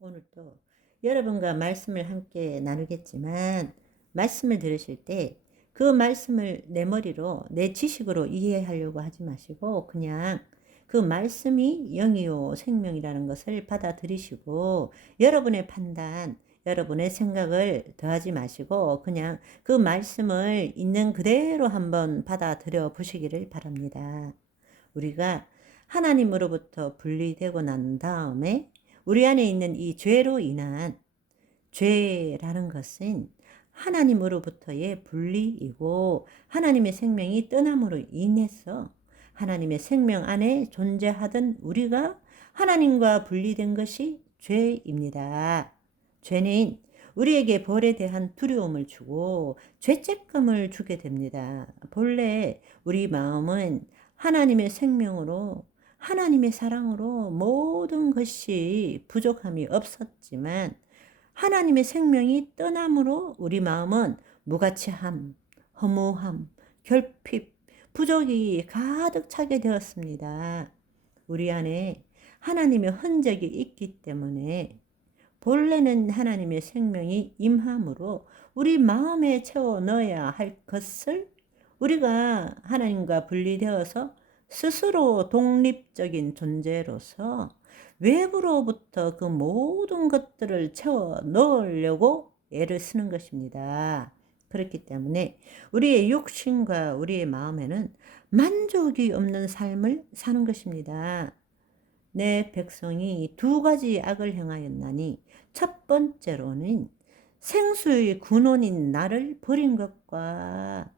오늘도 여러분과 말씀을 함께 나누겠지만, 말씀을 들으실 때 그 말씀을 내 머리로, 내 지식으로 이해하려고 하지 마시고, 그냥 그 말씀이 영이요 생명이라는 것을 받아들이시고, 여러분의 판단, 여러분의 생각을 더하지 마시고, 그냥 그 말씀을 있는 그대로 한번 받아들여 보시기를 바랍니다. 우리가 하나님으로부터 분리되고 난 다음에 우리 안에 있는 이 죄로 인한, 죄라는 것은 하나님으로부터의 분리이고, 하나님의 생명이 떠남으로 인해서 하나님의 생명 안에 존재하던 우리가 하나님과 분리된 것이 죄입니다. 죄는 우리에게 벌에 대한 두려움을 주고 죄책감을 주게 됩니다. 본래 우리 마음은 하나님의 생명으로, 하나님의 사랑으로 모든 것이 부족함이 없었지만, 하나님의 생명이 떠남으로 우리 마음은 무가치함, 허무함, 결핍, 부족이 가득 차게 되었습니다. 우리 안에 하나님의 흔적이 있기 때문에, 본래는 하나님의 생명이 임함으로 우리 마음에 채워 넣어야 할 것을 우리가 하나님과 분리되어서 스스로 독립적인 존재로서 외부로부터 그 모든 것들을 채워 넣으려고 애를 쓰는 것입니다. 그렇기 때문에 우리의 육신과 우리의 마음에는 만족이 없는 삶을 사는 것입니다. 내 백성이 두 가지 악을 행하였나니, 첫 번째로는 생수의 근원인 나를 버린 것과,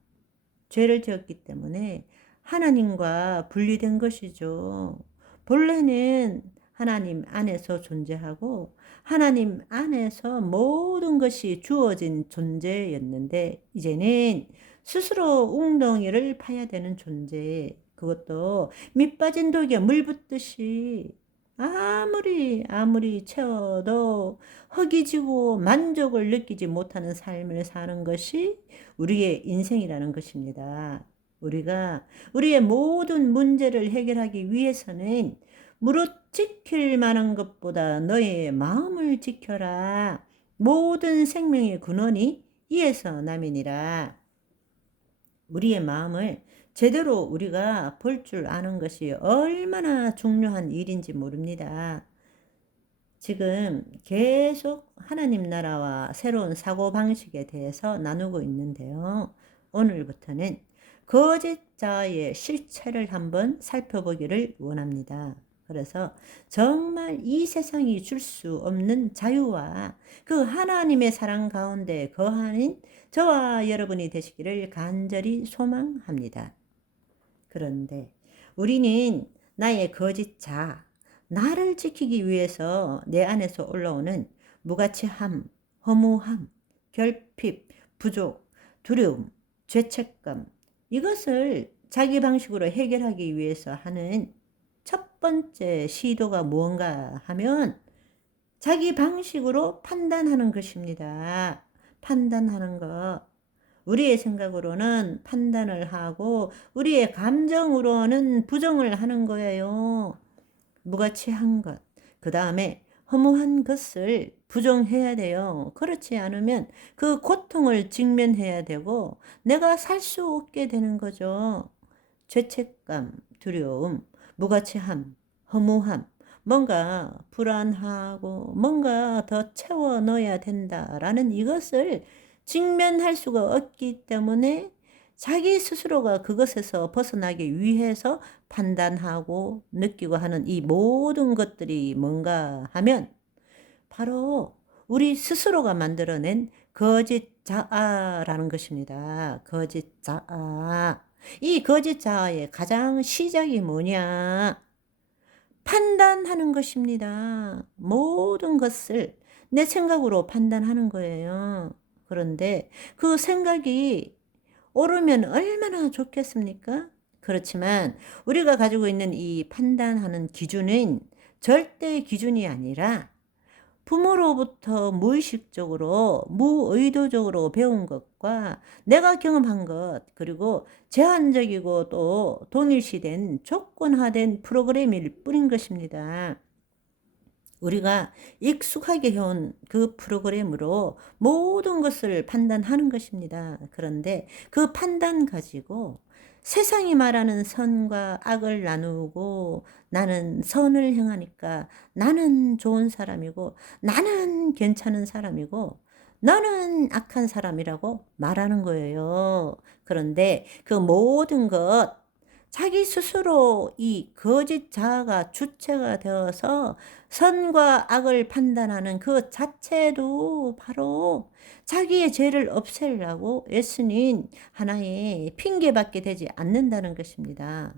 죄를 지었기 때문에 하나님과 분리된 것이죠. 본래는 하나님 안에서 존재하고 하나님 안에서 모든 것이 주어진 존재였는데, 이제는 스스로 웅덩이를 파야 되는 존재, 그것도 밑 빠진 독에 물 붓듯이 아무리 채워도 허기지고 만족을 느끼지 못하는 삶을 사는 것이 우리의 인생이라는 것입니다. 우리가 우리의 모든 문제를 해결하기 위해서는 무릇 지킬 만한 것보다 너의 마음을 지켜라. 모든 생명의 근원이 이에서 남이니라. 우리의 마음을 제대로 우리가 볼 줄 아는 것이 얼마나 중요한 일인지 모릅니다. 지금 계속 하나님 나라와 새로운 사고방식에 대해서 나누고 있는데요. 오늘부터는 거짓자의 실체를 한번 살펴보기를 원합니다. 그래서 정말 이 세상이 줄 수 없는 자유와 그 하나님의 사랑 가운데 거하는 저와 여러분이 되시기를 간절히 소망합니다. 그런데 우리는 나의 거짓자, 나를 지키기 위해서 내 안에서 올라오는 무가치함, 허무함, 결핍, 부족, 두려움, 죄책감, 이것을 자기 방식으로 해결하기 위해서 하는 첫 번째 시도가 무언가 하면 자기 방식으로 판단하는 것입니다. 판단하는 것. 우리의 생각으로는 판단을 하고 우리의 감정으로는 부정을 하는 거예요. 무가치한 것, 그 다음에 허무한 것을 부정해야 돼요. 그렇지 않으면 그 고통을 직면해야 되고 내가 살 수 없게 되는 거죠. 죄책감, 두려움, 무가치함, 허무함, 뭔가 불안하고 뭔가 더 채워 넣어야 된다라는 이것을 직면할 수가 없기 때문에 자기 스스로가 그것에서 벗어나기 위해서 판단하고 느끼고 하는 이 모든 것들이 뭔가 하면 바로 우리 스스로가 만들어낸 거짓 자아라는 것입니다. 거짓 자아. 이 거짓 자아의 가장 시작이 뭐냐? 판단하는 것입니다. 모든 것을 내 생각으로 판단하는 거예요. 그런데 그 생각이 옳으면 얼마나 좋겠습니까? 그렇지만 우리가 가지고 있는 이 판단하는 기준은 절대 기준이 아니라 부모로부터 무의식적으로, 무의도적으로 배운 것과 내가 경험한 것, 그리고 제한적이고 또 동일시된 조건화된 프로그램일 뿐인 것입니다. 우리가 익숙하게 해온 그 프로그램으로 모든 것을 판단하는 것입니다. 그런데 그 판단 가지고 세상이 말하는 선과 악을 나누고 나는 선을 행하니까 나는 좋은 사람이고 나는 괜찮은 사람이고 너는 악한 사람이라고 말하는 거예요. 그런데 그 모든 것 자기 스스로 이 거짓 자아가 주체가 되어서 선과 악을 판단하는 그 자체도 바로 자기의 죄를 없애려고 애쓰는 하나의 핑계밖에 되지 않는다는 것입니다.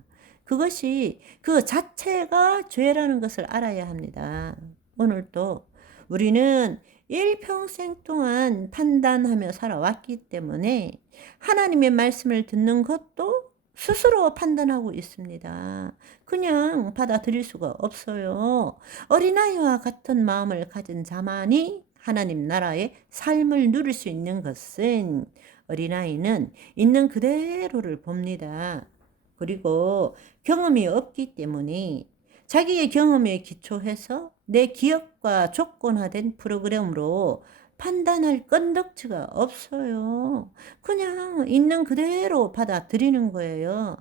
그것이 그 자체가 죄라는 것을 알아야 합니다. 오늘도 우리는 일평생 동안 판단하며 살아왔기 때문에 하나님의 말씀을 듣는 것도 스스로 판단하고 있습니다. 그냥 받아들일 수가 없어요. 어린아이와 같은 마음을 가진 자만이 하나님 나라의 삶을 누릴 수 있는 것은 어린아이는 있는 그대로를 봅니다. 그리고 경험이 없기 때문에 자기의 경험에 기초해서 내 기억과 조건화된 프로그램으로 판단할 건덕지가 없어요. 그냥 있는 그대로 받아들이는 거예요.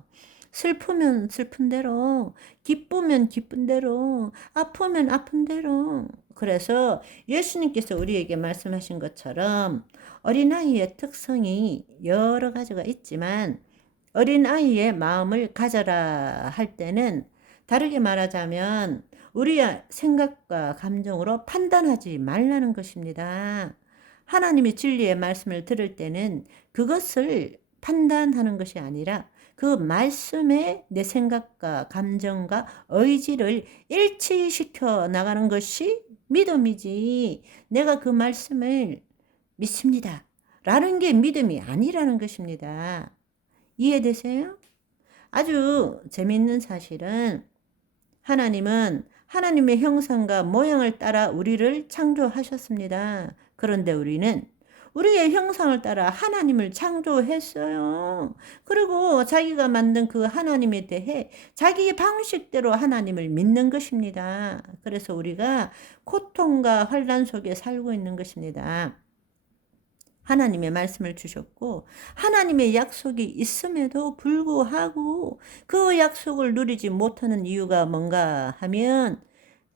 슬프면 슬픈 대로, 기쁘면 기쁜 대로, 아프면 아픈 대로. 그래서 예수님께서 우리에게 말씀하신 것처럼 어린아이의 특성이 여러 가지가 있지만 어린아이의 마음을 가져라 할 때는 다르게 말하자면 우리의 생각과 감정으로 판단하지 말라는 것입니다. 하나님의 진리의 말씀을 들을 때는 그것을 판단하는 것이 아니라 그 말씀에 내 생각과 감정과 의지를 일치시켜 나가는 것이 믿음이지. 내가 그 말씀을 믿습니다. 라는 게 믿음이 아니라는 것입니다. 이해되세요? 아주 재밌는 사실은 하나님은 하나님의 형상과 모양을 따라 우리를 창조하셨습니다. 그런데 우리는 우리의 형상을 따라 하나님을 창조했어요. 그리고 자기가 만든 그 하나님에 대해 자기 방식대로 하나님을 믿는 것입니다. 그래서 우리가 고통과 환난 속에 살고 있는 것입니다. 하나님의 말씀을 주셨고 하나님의 약속이 있음에도 불구하고 그 약속을 누리지 못하는 이유가 뭔가 하면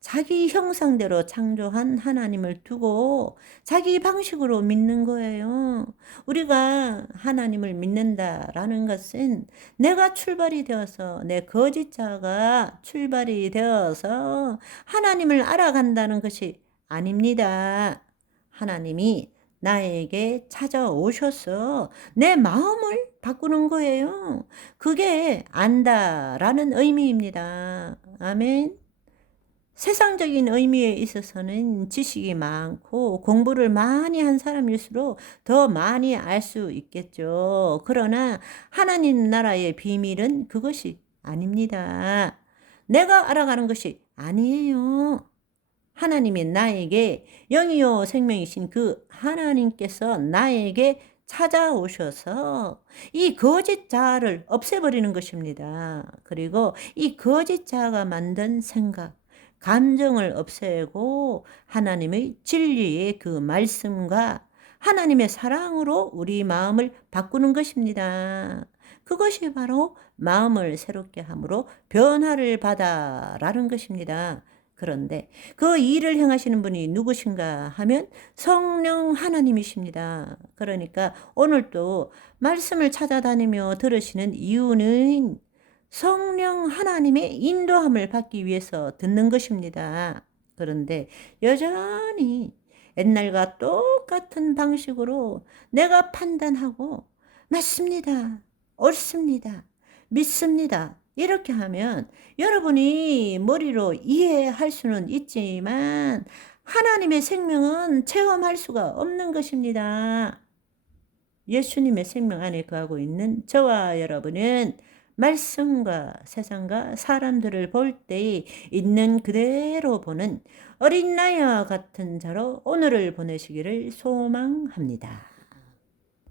자기 형상대로 창조한 하나님을 두고 자기 방식으로 믿는 거예요. 우리가 하나님을 믿는다라는 것은 내가 출발이 되어서 내 거짓자가 출발이 되어서 하나님을 알아간다는 것이 아닙니다. 하나님이 나에게 찾아오셔서 내 마음을 바꾸는 거예요. 그게 안다라는 의미입니다. 아멘. 세상적인 의미에 있어서는 지식이 많고 공부를 많이 한 사람일수록 더 많이 알 수 있겠죠. 그러나 하나님 나라의 비밀은 그것이 아닙니다. 내가 알아가는 것이 아니에요. 하나님이 나에게 영이요 생명이신 그 하나님께서 나에게 찾아오셔서 이 거짓 자아를 없애버리는 것입니다. 그리고 이 거짓 자아가 만든 생각, 감정을 없애고 하나님의 진리의 그 말씀과 하나님의 사랑으로 우리 마음을 바꾸는 것입니다. 그것이 바로 마음을 새롭게 함으로 변화를 받아라는 것입니다. 그런데 그 일을 행하시는 분이 누구신가 하면 성령 하나님이십니다. 그러니까 오늘도 말씀을 찾아다니며 들으시는 이유는 성령 하나님의 인도함을 받기 위해서 듣는 것입니다. 그런데 여전히 옛날과 똑같은 방식으로 내가 판단하고 맞습니다. 옳습니다. 믿습니다. 이렇게 하면 여러분이 머리로 이해할 수는 있지만 하나님의 생명은 체험할 수가 없는 것입니다. 예수님의 생명 안에 거하고 있는 저와 여러분은 말씀과 세상과 사람들을 볼 때 있는 그대로 보는 어린 나이와 같은 자로 오늘을 보내시기를 소망합니다.